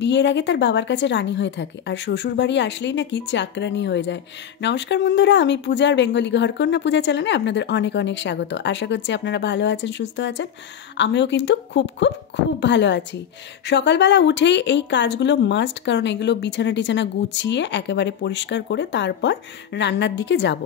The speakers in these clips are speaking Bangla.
বিয়ের আগে তার বাবার কাছে রানী হয়ে থাকে আর শ্বশুর বাড়ি আসলেই নাকি চাকরানি হয়ে যায়। নমস্কার বন্ধুরা, আমি পূজা আর বেঙ্গলি ঘরকন্যা পূজা চ্যানেলে আপনাদের অনেক অনেক স্বাগত। আশা করছি আপনারা ভালো আছেন, সুস্থ আছেন। আমিও কিন্তু খুব খুব খুব ভালো আছি। সকালবেলা উঠেই এই কাজগুলো মাস্ট, কারণ এগুলো বিছানা টিছানা গুছিয়ে একেবারে পরিষ্কার করে তারপর রান্নার দিকে যাব।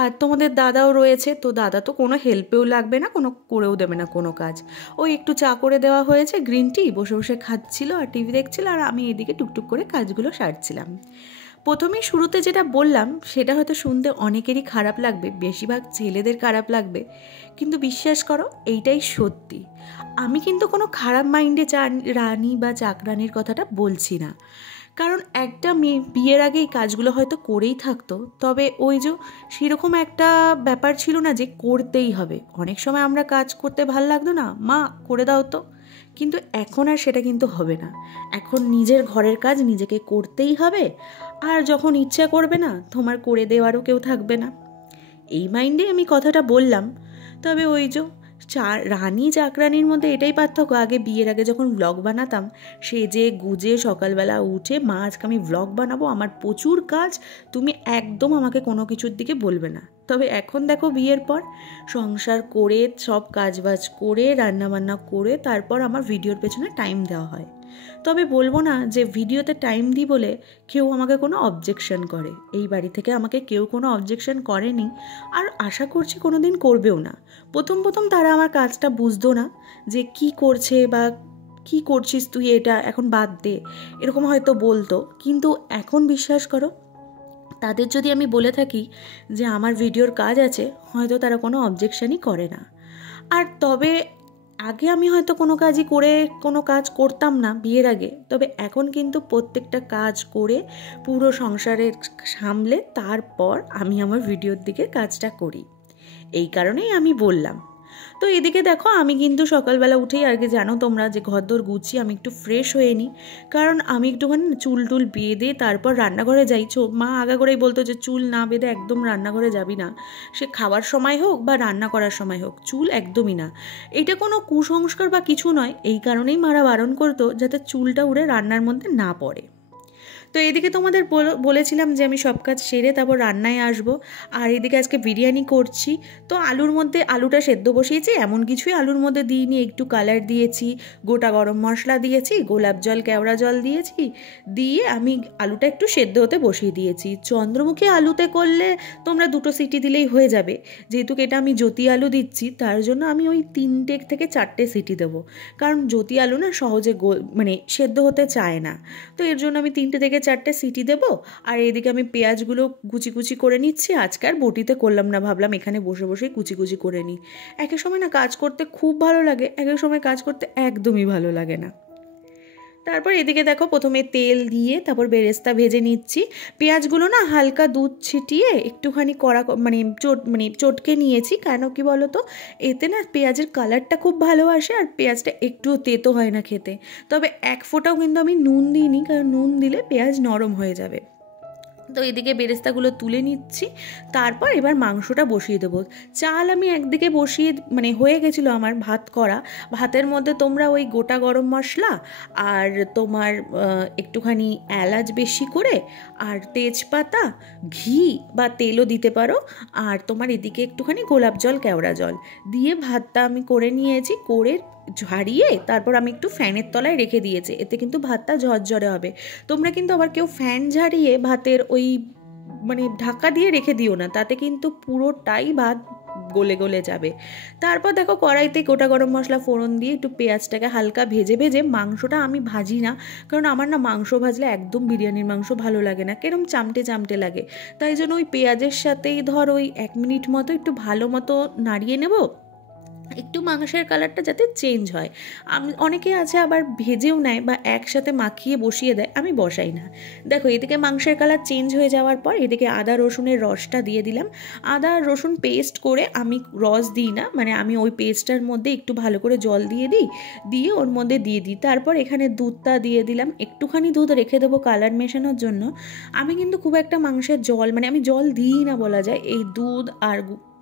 আর তোমাদের দাদাও রয়েছে, তো দাদা তো কোনো হেল্পেও লাগবে না, কোনো করেও দেবে না কোনো কাজ। ওই একটু চা করে দেওয়া হয়েছে, গ্রিন টি, বসে বসে খাচ্ছিল আর টিভি দেখছিল, আর আমি এদিকে টুকটুক করে কাজগুলো সারছিলাম। প্রথমেই শুরুতে যেটা বললাম সেটা হয়তো শুনতে অনেকেরই খারাপ লাগবে, বেশিরভাগ ছেলেদের খারাপ লাগবে, কিন্তু বিশ্বাস করো এইটাই সত্যি। আমি কিন্তু কোনো খারাপ মাইন্ডে রানী বা চাকরানির কথাটা বলছি না, কারণ একটা মেয়ে বিয়ের আগে এই কাজগুলো হয়তো করেই থাকতো, তবে ওই যে সেরকম একটা ব্যাপার ছিল না যে করতেই হবে। অনেক সময় আমরা কাজ করতে ভাল লাগতো না, মা করে দাও তো, কিন্তু এখন আর সেটা কিন্তু হবে না। এখন নিজের ঘরের কাজ নিজেকে করতেই হবে, আর যখন ইচ্ছা করবে না তোমার করে দেওয়ারও কেউ থাকবে না। এই মাইন্ডে আমি কথাটা বললাম। তবে ওই যে রানী চাকরানির মধ্যে এটাই পার্থক্য, আগে বিয়ের আগে যখন ব্লগ বানাতাম সেজে গুজে সকালবেলা উঠে মা আজকে আমি ব্লগ বানাবো, আমার প্রচুর কাজ, তুমি একদম আমাকে কোনো কিছুর দিকে বলবে না। তবে এখন দেখো বিয়ের পর সংসার করে সব কাজবাজ করে রান্নাবান্না করে তারপর আমার ভিডিওর পেছনে টাইম দেওয়া হয়। তবে বলবো না যে ভিডিওতে টাইম দিই বলে কেউ আমাকে কোনো অবজেকশন করে। এই বাড়ি থেকে আমাকে কেউ কোনো অবজেকশন করেনি, আর আশা করছি কোনো দিন করবেও না। প্রথম প্রথম তারা আমার কাজটা বুঝতো না, যে কি করছে বা কি করছিস তুই, এটা এখন বাদ দে, এরকম হয়তো বলতো। কিন্তু এখন বিশ্বাস করো, তাদের যদি আমি বলে থাকি যে আমার ভিডিওর কাজ আছে, হয়তো তারা কোনো অবজেকশনই করে না। আর তবে আগে আমি হয়তো কোনো কাজ করতাম না বিয়ের আগে, তবে এখন কিন্তু প্রত্যেকটা কাজ করে পুরো সংসারের সামলে তারপর আমি আমার ভিডিওর দিকে কাজটা করি। এই কারণেই আমি বললাম। তো এদিকে দেখো আমি কিন্তু সকালবেলা উঠেই আগে জানো তোমরা যে ঘরদোর গুছিয়ে আমি একটু ফ্রেশ হয়ে নিই, কারণ আমি একটুখানি চুল টুল বেঁধে তারপর রান্নাঘরে যাই। মা আগাগোড়াই বলতো যে চুল না বেঁধে একদম রান্নাঘরে যাবি না, সে খাওয়ার সময় হোক বা রান্না করার সময় হোক, চুল একদমই না। এটা কোনো কুসংস্কার বা কিছু নয়, এই কারণেই মারা বারণ করতো যাতে চুলটা উড়ে রান্নার মধ্যে না পড়ে। তো এদিকে তোমাদের বলেছিলাম যে আমি সব কাজ সেরে তারপর রান্নায় আসবো। আর এদিকে আজকে বিরিয়ানি করছি, তো আলুটা সেদ্ধ বসিয়েছি, এমন কিছুই আলুর মধ্যে দিইনি, একটু কালার দিয়েছি, গোটা গরম মশলা দিয়েছি, গোলাপ জল কেওড়া জল দিয়েছি, দিয়ে আমি আলুটা একটু সেদ্ধ হতে বসিয়ে দিয়েছি। চন্দ্রমুখী আলুতে করলে তোমরা 2 সিটি দিলেই হয়ে যাবে, যেহেতু এটা আমি জ্যোতি আলু দিচ্ছি তার জন্য আমি ওই 3 থেকে 4 সিটি দেবো, কারণ জ্যোতি আলু না সহজে সেদ্ধ হতে চায় না। তো এর জন্য আমি 3 থেকে 4 সিটি দেবো। আর এদিকে আমি পেঁয়াজগুলো কুচি কুচি করে নিচ্ছি। আজকে আর বটিতে করলাম না, ভাবলাম এখানে বসে বসে কুচি কুচি করে নিই। এক এক সময় না কাজ করতে খুব ভালো লাগে, এক এক সময় কাজ করতে একদমই ভালো লাগে না। তারপর এদিকে দেখো প্রথমে তেল দিয়ে তারপর বেরেস্তা ভেজে নিচ্ছি। পেঁয়াজগুলো না হালকা দুধ ছিটিয়ে একটুখানি কড়া চটকে নিয়েছি, কেন কি বলো তো, এতে না পেঁয়াজের কালারটা খুব ভালো আসে আর পেঁয়াজটা একটুও তেতো হয় না খেতে। তবে এক ফোঁটাও কিন্তু আমি নুন দিইনি, কারণ নুন দিলে পেঁয়াজ নরম হয়ে যাবে। তো এদিকে বেরেস্তাগুলো তুলে নিচ্ছি, তারপর এবার মাংসটা বসিয়ে দেবো। চাল আমি একদিকে বসিয়ে হয়ে গেছিলো আমার ভাত করা। ভাতের মধ্যে তোমরা ওই গোটা গরম মশলা আর তোমার একটুখানি এলাচ বেশি করে আর তেজপাতা, ঘি বা তেলও দিতে পারো, আর তোমার এদিকে একটুখানি গোলাপ জল কেওড়া জল দিয়ে ভাতটা আমি করে নিয়েছি, করে ঝাড়িয়ে তারপর আমি একটু ফ্যানের তলায় রেখে দিয়েছি, এতে কিন্তু ভাতটা ঝরঝরে হবে। তোমরা কিন্তু আবার কেউ ফ্যান ঝাড়িয়ে ভাতের ওই ঢাকা দিয়ে রেখে দিও না, তাতে কিন্তু পুরোটাই ভাত গলে গলে যাবে। তারপর দেখো কড়াইতে গোটা গরম মশলা ফোড়ন দিয়ে একটু পেঁয়াজটাকে হালকা ভেজে ভেজে, মাংসটা আমি ভাজি না, কারণ আমার না মাংস ভাজলে একদম বিরিয়ানির মাংস ভালো লাগে না, কেরম চামটে চামটে লাগে। তাই জন্য ওই পেঁয়াজের সাথেই ধর ওই 1 মিনিট মতো একটু ভালো মতো নাড়িয়ে নেব, একটু মাংসের কালারটা যাতে চেঞ্জ হয়। অনেকে আছে আবার ভেজেও নেয় বা একসাথে মাখিয়ে বসিয়ে দেয়, আমি বসাই না। দেখো এদিকে মাংসের কালার চেঞ্জ হয়ে যাওয়ার পর এদিকে আদা রসুনের রসটা দিয়ে দিলাম। আদা রসুন পেস্ট করে আমি রস দিই না, আমি ওই পেস্টটার মধ্যে একটু ভালো করে জল দিয়ে ওর মধ্যে দিয়ে দিই। তারপর এখানে দুধটা দিয়ে দিলাম, একটুখানি দুধ রেখে দেবো কালার মেশানোর জন্য। আমি কিন্তু খুব একটা মাংসের জল আমি জল দিই না বলা যায়, এই দুধ আর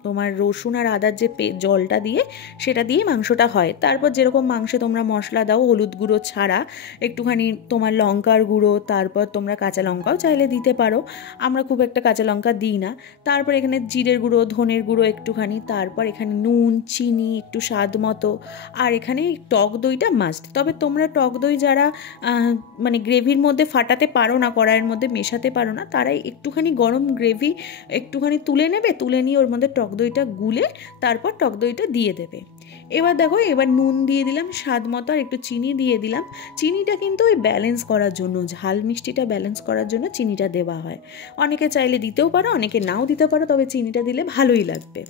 তোমার রসুন আর আদার যে জলটা দিয়ে সেটা দিয়ে মাংসটা হয়। তারপর যেরকম মাংসে তোমরা মশলা দাও, হলুদ গুঁড়ো ছাড়া একটুখানি তোমার লঙ্কার গুঁড়ো, তারপর তোমরা কাঁচা লঙ্কাও চাইলে দিতে পারো, আমরা খুব একটা কাঁচা লঙ্কা দিই না। তারপর এখানে জিরের গুঁড়ো, ধনের গুঁড়ো একটুখানি, তারপর এখানে নুন, চিনি একটু স্বাদ মতো, আর এখানে টক দইটা মাস্ট। তবে তোমরা টক দই যারা মানে গ্রেভির মধ্যে ফাটাতে পারো না, কড়াইয়ের মধ্যে মেশাতে পারো না, তারাই একটুখানি গরম গ্রেভি একটুখানি তুলে নেবে, তুলে নিয়ে ওর মধ্যে টক দইটা গুলে তারপর টক দইটা দিয়ে দেবে। এবার দেখো, এবার নুন দিয়ে দিলাম স্বাদ মতো, আর একটু চিনি দিয়ে দিলাম। চিনিটা কিন্তু ওই ব্যালেন্স করার জন্য, ঝাল মিষ্টিটা ব্যালেন্স করার জন্য চিনিটা দেওয়া হয়। অনেকে চাইলে দিতেও পারো, অনেকে নাও দিতে পারো, তবে চিনিটা দিলে ভালোই লাগবে।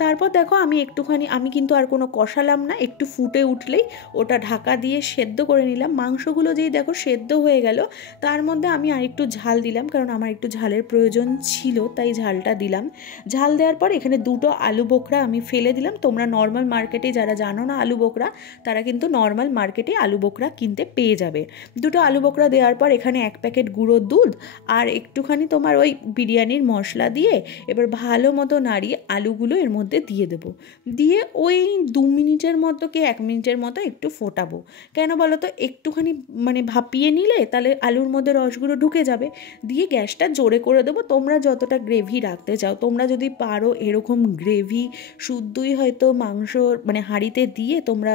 তারপর দেখো আমি কিন্তু আর কোনো কষালাম না, একটু ফুটে উঠলেই ওটা ঢাকা দিয়ে সেদ্ধ করে নিলাম। মাংসগুলো যেই দেখো সেদ্ধ হয়ে গেল, তার মধ্যে আমি আর একটু ঝাল দিলাম, কারণ আমার একটু ঝালের প্রয়োজন ছিল, তাই ঝালটা দিলাম। ঝাল দেওয়ার পর এখানে 2টো আলু বোখরা আমি ফেলে দিলাম। তোমরা নর্মাল মার্কেটে, যারা জানো না আলু বোখরা, তারা কিন্তু নর্মাল মার্কেটে আলু বোখরা কিনতে পেয়ে যাবে। 2টো আলু বোখরা দেওয়ার পর এখানে 1 প্যাকেট গুঁড়ো দুধ আর একটুখানি তোমার ওই বিরিয়ানির মশলা দিয়ে এবার ভালো মতো নাড়িয়ে আলুগুলো এর মধ্যে দিয়ে দেবো। দিয়ে ওই 2 মিনিটের মতো কি 1 মিনিটের মতো একটু ফোটাবো। কেন বলো তো, একটুখানি মানে ভাপিয়ে নিলে তাহলে আলুর মধ্যে রসগুলো ঢুকে যাবে। দিয়ে গ্যাসটা জোরে করে দেবো। তোমরা যতটা গ্রেভি রাখতে চাও, তোমরা যদি পারো এরকম গ্রেভি শুদ্ধই হয়তো মাংস মানে হাঁড়িতে দিয়ে তোমরা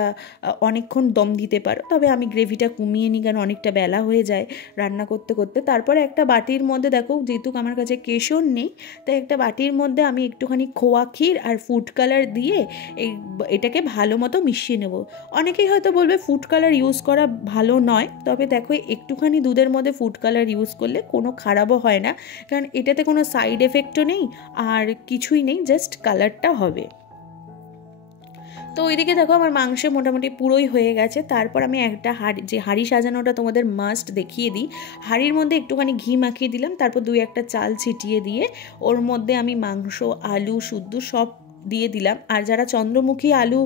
অনেকক্ষণ দম দিতে পারো, তবে আমি গ্রেভিটা কমিয়ে নিই, কারণ অনেকটা বেলা হয়ে যায় রান্না করতে করতে। তারপরে একটা বাটির মধ্যে দেখো, যেহেতু আমার কাছে কেশর নেই, তাই একটা বাটির মধ্যে আমি একটুখানি খোয়া ক্ষীর আর ফুড কালার দিয়ে এটাকে ভালো মতো মিশিয়ে নেব। অনেকেই হয়তো বলবে ফুড কালার ইউজ করা ভালো নয়, তবে দেখো একটুখানি দুধের মধ্যে ফুড কালার ইউজ করলে কোনো খারাপও হয় না, কারণ এটাতে কোনো সাইড এফেক্টও নেই আর কিছুই নেই, জাস্ট কালারটা হবে। তো ওইদিকে দেখো আমার মাংস মোটামুটি পুরোই হয়ে গেছে। তারপর আমি একটা হাঁড়ি সাজানোটা তোমাদের মাস্ট দেখিয়ে দিই। হাঁড়ির মধ্যে একটুখানি ঘি মাখিয়ে দিলাম, তারপর 2-1টা চাল ছিটিয়ে দিয়ে ওর মধ্যে আমি মাংস, আলু শুদ্ধ সব দিয়ে দিলাম। আর যারা চন্দ্রমুখী আলু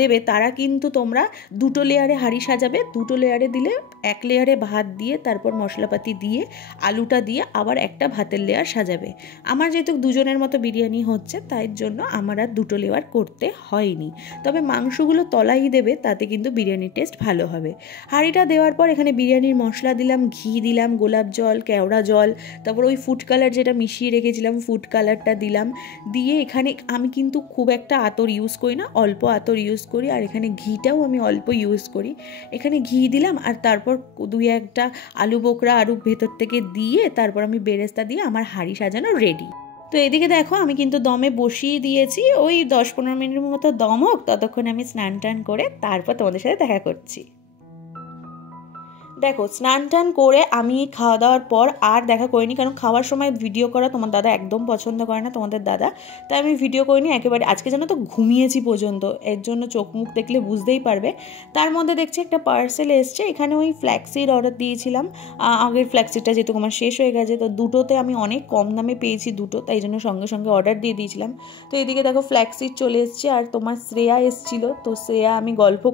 দেবে তারা কিন্তু তোমরা 2টো লেয়ারে হাঁড়ি সাজাবে। 2টো লেয়ারে দিলে 1 লেয়ারে ভাত দিয়ে তারপর মশলাপাতি দিয়ে আলুটা দিয়ে আবার একটা ভাতের লেয়ার সাজাবে। আমার যেহেতু 2জনের মতো বিরিয়ানি হচ্ছে, তাই জন্য আমার আর 2টো লেয়ার করতে হয়নি। তবে মাংসগুলো তলাই দেবে, তাতে কিন্তু বিরিয়ানির টেস্ট ভালো হবে। হাঁড়িটা দেওয়ার পর এখানে বিরিয়ানির মশলা দিলাম, ঘি দিলাম, গোলাপ জল, কেওড়া জল, তারপর ওই ফুড কালার যেটা মিশিয়ে রেখেছিলাম ফুড কালারটা দিলাম। দিয়ে এখানে আমি কিন্তু খুব একটা আতর ইউজ করি না, অল্প আতর ইউজ করি, আর এখানে ঘিটাও আমি অল্প ইউজ করি। এখানে ঘি দিলাম আর তারপর 2-1টা আলু বোখরা আরও ভেতর থেকে দিয়ে তারপর আমি বেরেস্তা দিয়ে আমার হাঁড়ি সাজানো রেডি। তো এদিকে দেখো আমি কিন্তু দমে বসিয়ে দিয়েছি, ওই 10-15 মিনিটের মতো দম হোক, ততক্ষণে আমি স্নান টান করে তারপর তোমাদের সাথে দেখা করছি। দেখো স্নান টান করে আমি খাওয়া দাওয়ার পর আর দেখা করিনি, কারণ খাওয়ার সময় ভিডিও করা তোমার দাদা একদম পছন্দ করে না, তোমাদের দাদা, তাই আমি ভিডিও করিনি একেবারে। আজকে জানো তো ঘুমিয়েছি পর্যন্ত, এর জন্য চোখ মুখ দেখলে বুঝতেই পারবে। তার মধ্যে দেখছি একটা পার্সেল এসছে, এখানে ওই ফ্ল্যাক্সিড অর্ডার দিয়েছিলাম, আগের ফ্ল্যাক্সিডটা যেহেতু আমার শেষ হয়ে গেছে, তো 2টোতে আমি অনেক কম দামে পেয়েছি 2টো, তাই জন্য সঙ্গে সঙ্গে অর্ডার দিয়ে দিয়েছিলাম। তো এদিকে দেখো ফ্ল্যাক্সিড চলে এসছে, আর তোমার শ্রেয়া এসছিল, তো শ্রেয়া আমি গল্প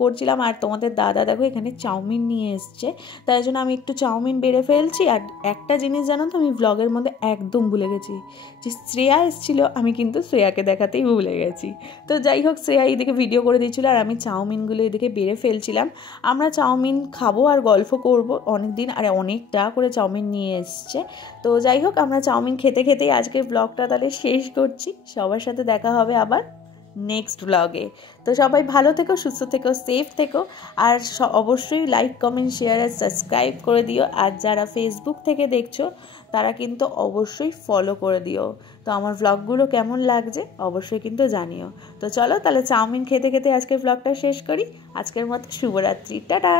করছিলাম, আর তোমাদের দাদা দেখো এখানে চাউমিন নিয়ে এসছে, তাই জন্য আমি একটু চাউমিন বেড়ে ফেলছি। আর একটা জিনিস জানো তো, আমি ব্লগের মধ্যে একদম ভুলে গেছি, যে শ্রেয়া এসেছিল, আমি কিন্তু শ্রেয়াকে দেখাতেই ভুলে গেছি। তো যাই হোক, শ্রেয়া এইদিকে ভিডিও করে দিয়েছিল আর আমি চাউমিনগুলো এদিকে বেড়ে ফেলছিলাম। আমরা চাউমিন খাবো আর গল্প করব অনেকদিন, আর অনেকটা করে চাউমিন নিয়ে এসছে। তো যাই হোক, আমরা চাউমিন খেতে খেতেই আজকের ব্লগটা তাহলে শেষ করছি। সবার সাথে দেখা হবে আবার নেক্সট ব্লগে। তো সবাই ভালো থেকো, সুস্থ থেকো, সেফ থেকো, আর অবশ্যই লাইক, কমেন্ট, শেয়ার আর সাবস্ক্রাইব করে দিও। আর যারা ফেসবুক থেকে দেখছো তারা কিন্তু অবশ্যই ফলো করে দিও। তো আমার ব্লগগুলো কেমন লাগছে অবশ্যই কিন্তু জানিও। তো চলো তাহলে চাউমিন খেতে খেতে আজকের ব্লগটা শেষ করি। আজকের মতো শুভরাত্রি, টাটা।